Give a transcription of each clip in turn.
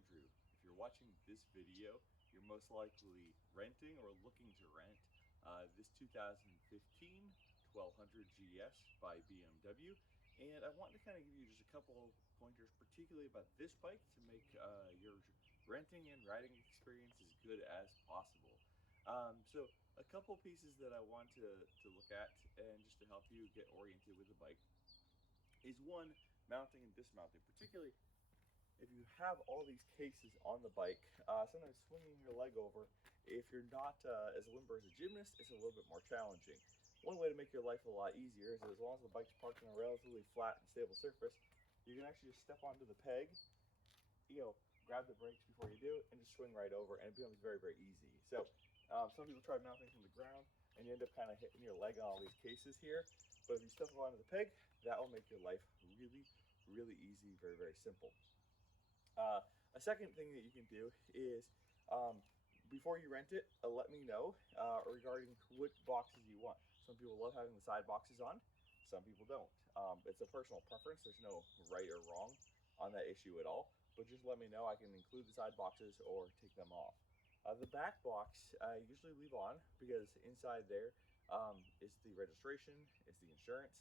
Andrew. If you're watching this video, you're most likely renting or looking to rent this 2015 1200 GS by BMW. And I want to kind of give you just a couple of pointers, particularly about this bike, to make your renting and riding experience as good as possible. So a couple pieces that I want to look at and just to help you get oriented with the bike is one, mounting and dismounting, particularly if you have all these cases on the bike. Sometimes swinging your leg over, if you're not as limber as a gymnast, it's a little bit more challenging. One way to make your life a lot easier is, as long as the bike's parked on a relatively flat and stable surface, you can actually just step onto the peg, you know, grab the brakes before you do, and just swing right over, and it becomes very, very easy. So some people try mounting from the ground, and you end up kind of hitting your leg on all these cases here. But if you step onto the peg, that will make your life really, really easy, very, very simple. Uh, a second thing that you can do is, before you rent it, let me know regarding what boxes you want. Some people love having the side boxes on, some people don't. It's a personal preference. There's no right or wrong on that issue at all. But just let me know. I can include the side boxes or take them off. The back box I usually leave on because inside there is the registration, is the insurance,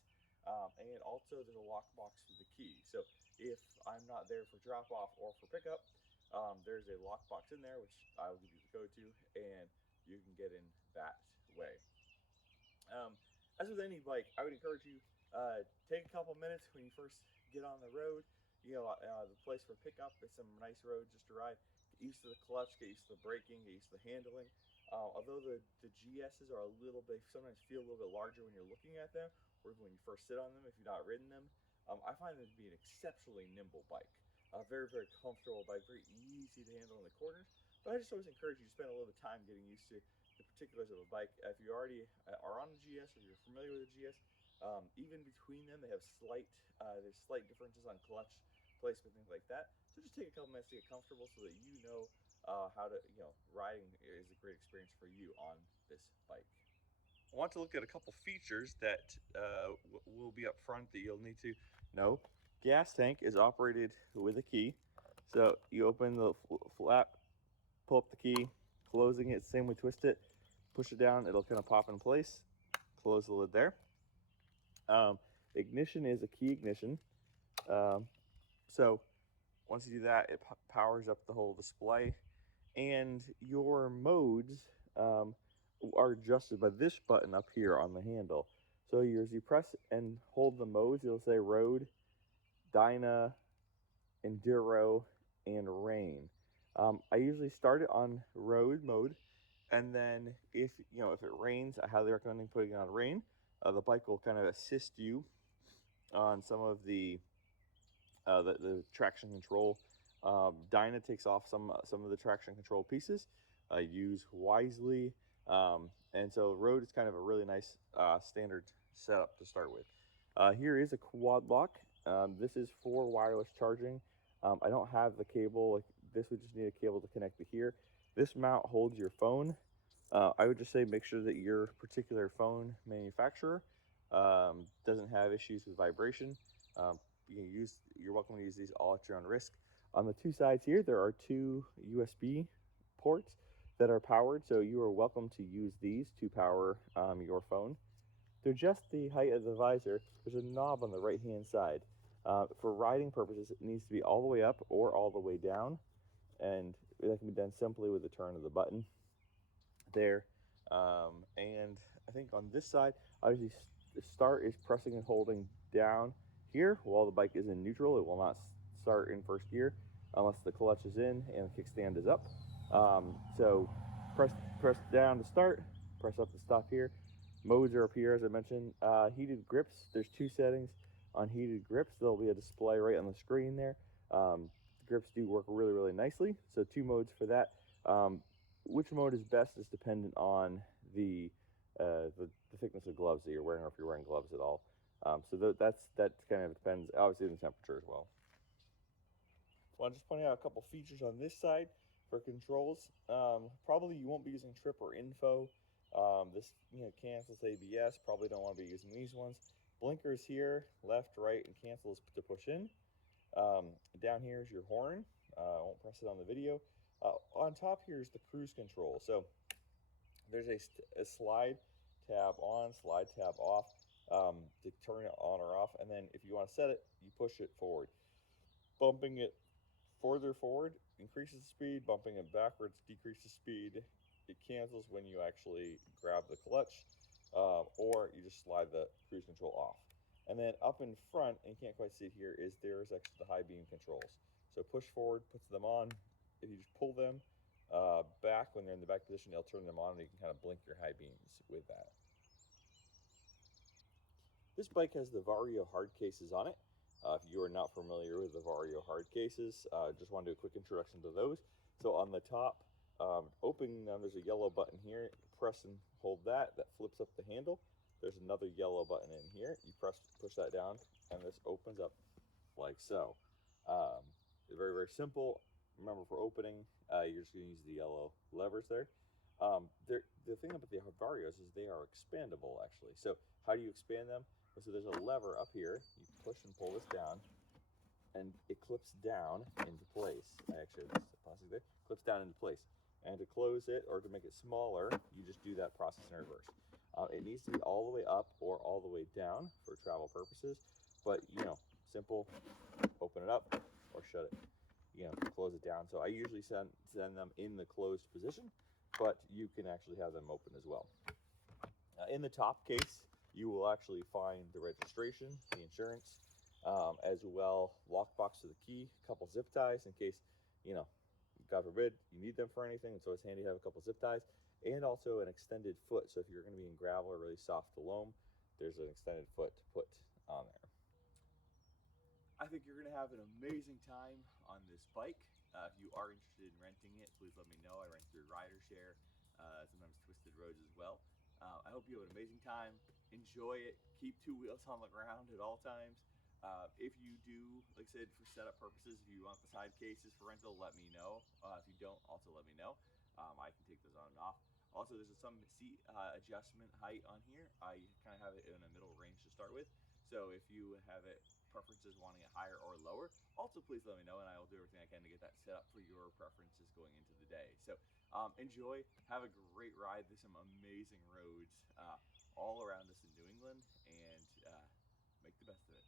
and also there's a lock box for the key. So if I'm not there for drop off or for pickup, there's a lockbox in there, which I will give you the code to, and you can get in that way. Um, as with any bike, I would encourage you take a couple minutes when you first get on the road. The place for pickup is some nice road just to ride. Get used to the clutch, get used to the braking, get used to the handling. Although the GSs are a little bit, sometimes feel a little bit larger when you're looking at them, or even when you first sit on them if you've not ridden them. I find them to be an exceptionally nimble bike. Very, very comfortable bike, very easy to handle in the corners. But I just always encourage you to spend a little bit of time getting used to the particulars of a bike. If you already are on a GS or you're familiar with a GS, even between them, they have there's slight differences on clutch placement, things like that. So just take a couple minutes to get comfortable so that you know how to, riding is a great experience for you on this bike. I want to look at a couple features that will be up front that you'll need to know. Gas tank is operated with a key. So you open the flap, pull up the key, closing it, same way, twist it, push it down, it'll kind of pop in place. Close the lid there. Ignition is a key ignition. Um, so once you do that, it powers up the whole display. And your modes are adjusted by this button up here on the handle. So as you press and hold the modes, it'll say road, dyna, enduro, and rain. I usually start it on road mode, and then if it rains, I highly recommend putting it on rain. The bike will kind of assist you on some of the traction control. Dyna takes off some of the traction control pieces. Use wisely, and so road is kind of a really nice standard setup to start with. Here is a quad lock. This is for wireless charging. I don't have the cable. Like, this would just need a cable to connect to here. This mount holds your phone. I would just say make sure that your particular phone manufacturer doesn't have issues with vibration. You're welcome to use these all at your own risk. On the two sides here, there are two USB ports that are powered, so you are welcome to use these to power your phone. To adjust the height of the visor, there's a knob on the right hand side. For riding purposes, it needs to be all the way up or all the way down, and that can be done simply with the turn of the button there. And I think on this side, obviously, the start is pressing and holding down here while the bike is in neutral. It will not start in first gear unless the clutch is in and the kickstand is up. So press down to start, press up to stop here. Modes are up here, as I mentioned. Heated grips, there's two settings on heated grips. There'll be a display right on the screen there. The grips do work really, really nicely. So two modes for that. Which mode is best is dependent on the thickness of gloves that you're wearing, or if you're wearing gloves at all. That kind of depends, obviously, on the temperature as well. Well, I'm just pointing out a couple features on this side for controls. Probably you won't be using trip or info. This cancels ABS. Probably don't want to be using these ones. Blinkers here, left, right, and cancels to push in. Down here is your horn. I won't press it on the video. On top here is the cruise control. So there's a slide tab on, slide tab off, to turn it on or off. And then if you want to set it, you push it forward. Bumping it further forward increases the speed, bumping it backwards decreases speed. It cancels when you actually grab the clutch, or you just slide the cruise control off. And then up in front, and you can't quite see it here, there's actually the high beam controls. So push forward puts them on. If you just pull them back when they're in the back position, they'll turn them on, and you can kind of blink your high beams with that. This bike has the Vario hard cases on it. If you are not familiar with the Vario hard cases, just want to do a quick introduction to those. So on the top, opening them, there's a yellow button here. Press and hold that. That flips up the handle. There's another yellow button in here. You push that down, and this opens up like so. It's very, very simple. Remember, for opening, you're just going to use the yellow levers there. The thing about the Varios is they are expandable, actually. So how do you expand them? So there's a lever up here. You push and pull this down, and it clips down into place. Actually, there's plastic there. Clips down into place. And to close it or to make it smaller, you just do that process in reverse. It needs to be all the way up or all the way down for travel purposes. But, simple, open it up or shut it, close it down. So I usually send them in the closed position, but you can actually have them open as well. In the top case, you will actually find the registration, the insurance, as well, lockbox to the key, a couple zip ties in case, God forbid, you need them for anything. It's always handy to have a couple zip ties, and also an extended foot. So if you're going to be in gravel or really soft loam, there's an extended foot to put on there. I think you're going to have an amazing time on this bike. If you are interested in renting it, please let me know. I rent through RiderShare, sometimes Twisted Roads as well. I hope you have an amazing time. Enjoy it. Keep two wheels on the ground at all times. If you do, like I said, for setup purposes, if you want the side cases for rental, let me know. If you don't, also let me know. I can take those on and off. Also, there's some seat adjustment height on here. I kind of have it in a middle range to start with. So if you have it preferences wanting it higher or lower, also please let me know, and I will do everything I can to get that set up for your preferences going into the day. So enjoy, have a great ride. There's some amazing roads all around us in New England, and make the best of it.